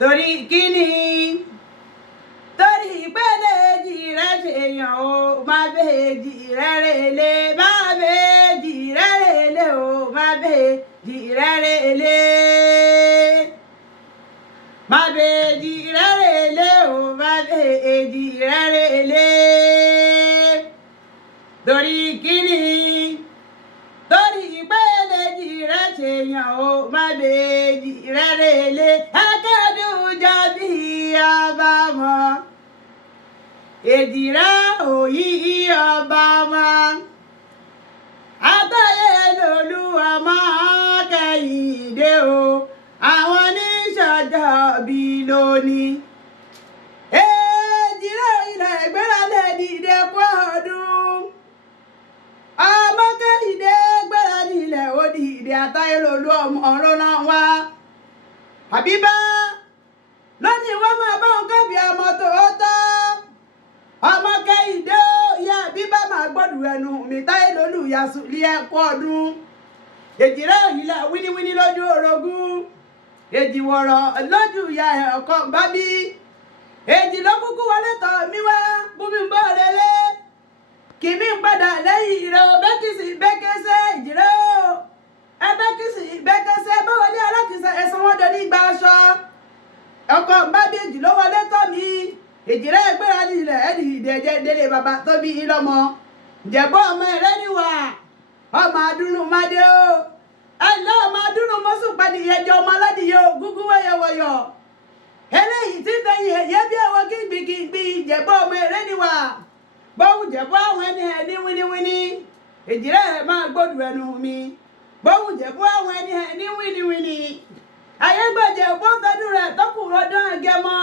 torí kíni torí ìpele Ejire ṣèyàn o má bẹ Ejire relé má bẹ Ejire relé o má bẹ Ejire relé má bẹ Ejire relé o má bẹ Ejire relé torí kíni torí ìpele Ejire ṣèyàn o má bẹ Ejire relé akẹ́dùn jọ bí ọba mọ́ Ejire òyì ọba mọ́ àtàyè lòlúwa mọ́ kẹ́hìndé o àwọn oníṣọjọ́ bí lónìí Ejire ilẹ̀ gbéralẹ̀ dìde kú ọdún ọmọ kẹ́hìndé gbéra nílẹ̀ ó dìde àtàyè lòlú ọmọ ọ̀rọ̀ wá àbíbá lónìí wọ́n máa bá wọn kábí ọmọ tòótọ́ ọmọ kẹ́hìndé ìyá àbíbá máa gbọ́dọ̀ ẹnu mi táyé lólù yasù lé ẹ̀kọ́ ọdún Ejire ìlẹ̀ wíníwíní lójú orogún èjìwọ̀rọ̀ lójú ìyá ọkọ bábí èjì ló kúkú wọlé tọ̀ mí wá búmi ń bọ́ relé kì mí ń padà lẹ́yìn ìrẹ̀ òbẹ́kìsì bẹ́kẹ́sẹ́ Ejire o ẹbẹ́kìsì bẹ́kẹ́sẹ́ báwọlé alákìsẹ́ ẹ̀sán wọn dẹ̀ nígbà aṣọ ọkọ bábí èjì ló wọlé tọ̀ mí Ejire gbéra nílẹ̀ ẹ̀dì ìdẹ̀jẹ̀ délé bàbá tó bí i lọ́mọ Ìjẹ̀bú ọmọ ẹ̀rẹ́ níwà ọmọ adúrún mádé o ẹ̀lẹ́ ọmọ adúrún mọ́sùn padì ẹjọ́ ọmọ aládìyẹ ògúngún wẹ́yẹwọ̀yọ̀ eléyìí tí fẹ̀yìn ẹ̀yẹ́ bí ẹwọ́ kígbìkígbì Ìjẹ̀bú ọmọ ẹ̀rẹ́ níwà bóhùn Ìjẹ̀bú àwọn ẹni wíníwíní Ejire máa gbódù ẹnu mi bóhùn Ìjẹ̀bú àwọn ẹni wíníwíní ayégbèjẹ̀ bó fẹ́dún rẹ̀ tọkùnrin ọdún Agẹmọ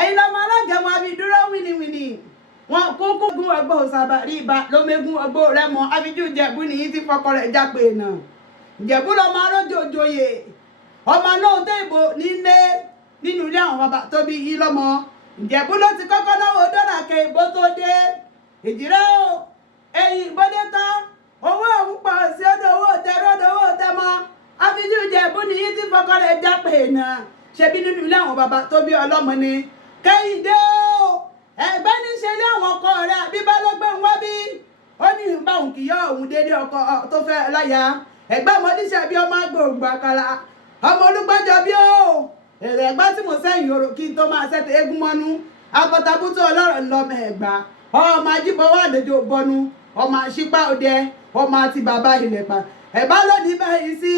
ẹ̀yin lọ́mọ alágẹmọ abidúró wíníwíní wọn kúkú gún ọgbó sàbàrí ibà lómégún ọgbó Rẹ́mọ abidú Ìjẹ̀bú nìyí tí fọkọ rẹ̀ jápé náà Ìjẹ̀bú lọmọ arójòjòyè ọmọ náà tó ìbò nílé nínú ilé àwọn bàbá tó bí yí lọ́mọ Ìjẹ̀bú ló ti kọ́kọ́ náwó dọ́là kẹ ìbò tó dé Ejire o ẹ̀yìn ìbọdé tán owó òun pọ̀ sí ọdọ owó tẹrọdọ owó tẹmọ abidú Ìjẹ̀bú nìyí tí fọkọ rẹ̀ jápé náà ṣebí nínú ilé àwọn bàbá tó bí ọlọ́mọ ni Kẹ́hìndé o ẹgbẹ́ ní ṣe lé àwọn ọkọ rẹ̀ bíbá ló gbé ń wá bí ó ní ìbá òun kì í yọ òun dédé ọkọ tó fẹ́ láya ẹgbẹ́ ọmọdéṣẹ́ bí ọmọ gbòògbò àkàlà ọmọ olúgbọ́jọ bí ó èrè ẹgbẹ́ tí mo sẹ́yìn orò kí n tó máa ṣẹ́tẹ̀ eégún mọ́nú abọ́tabútó ọlọ́rọ̀ ńlọmọ Ẹ̀gbá ọmọ ajíbọwọ́ àlejò bọnu ọmọ àṣìpá òde ọmọ àti bàbá ìlẹ̀pà Ẹ̀gbá lónìí báyìí sí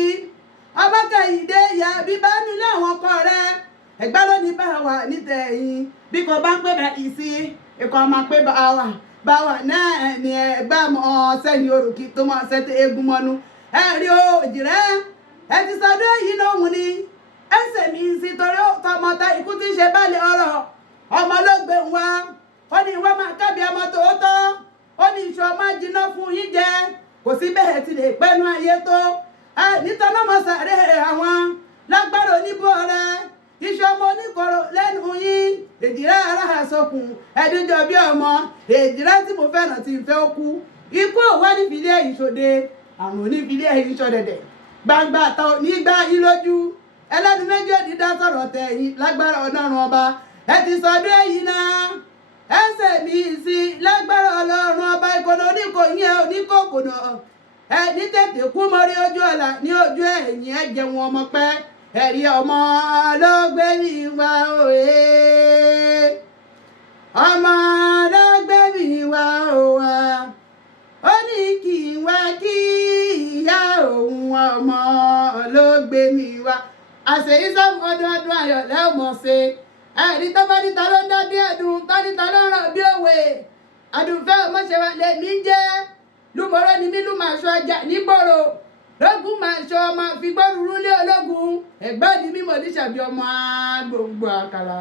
ọmọ Kẹ́hìndé ìyá bíbá nílé àwọn ọkọ rẹ̀ Ẹ̀gbá lónìí bá wà nítẹ̀yìn bí kò bá ń pè bá ìsí ikọ̀ máa pé bá wà náà ni Ẹ̀gbá mọ́ sẹ́yìn orò kí tó máa ṣẹ́tẹ̀ eégún mọ́nú ẹ̀rí o Ejire ẹ ti sọdún yìí lóhun ni ẹsẹ̀ mi ń sí torí tọmọta ikú tí ń ṣe báàlẹ̀ ọ̀rọ̀ ọmọ ló gbé ń wá ó ní ìwọ máa kábí ọmọ tòótọ́ ó ní ìṣù ọmọ jiná fún yín jẹ kò sí bẹ́ẹ̀ ti lè pẹ́nu ayé tó nítorí ọmọ sàré àwọn lágbára oníbó rẹ iṣu ọmọ oníkọ̀rọ̀ lẹ́nu yín Ejire ara àsokùn ẹ̀dúnjọ bí ọmọ Ejire tí mo fẹ́ràn ti fẹ́ kú ikú òwò nífìlẹ̀ ìṣòde àrùn onífìlẹ̀ ìṣọ̀dẹ̀dẹ̀ gbangba ta nígbà yín lójú ẹlẹ́nu méjì òdìdá sọ̀rọ̀ tẹ̀yìn lágbára Ọlọ́run ọba ẹ ti sọdún èyí náà ẹsẹ̀ mi sí lágbára Ọlọ́run ọba ìkọ̀nà oníkòyìn oníkòkònà ẹ ní tètè kú mọ́rí ojú ọ̀la ní ojú ẹ̀yìn ẹ jẹun ọmọ pẹ́ ẹ̀rí ọmọ ló gbé mi wá òye ọmọ ló gbé mi wá òwà ó ní kí n wá kí ìyá òun ọmọ ló gbé mi wá àṣeyí sọ́mọ ọdún ayọ̀ lẹ́ọ̀mọ̀ ṣe ẹ̀rí tó bá níta ló ń dá bí ẹ̀dùn tó níta ló ń ràn bí òwe àdùnfẹ́ ọmọṣẹ́ wa lè mí jẹ́ lùmọ̀rọ̀ ni mí lù máa ṣọ ọjà nígboro lógún máa ṣọ ọmọ fi gbọ́rùrú lé ológun ẹ̀gbọ́n ni mímọ̀ ní ṣàbí ọmọ gbogbo àkàrà.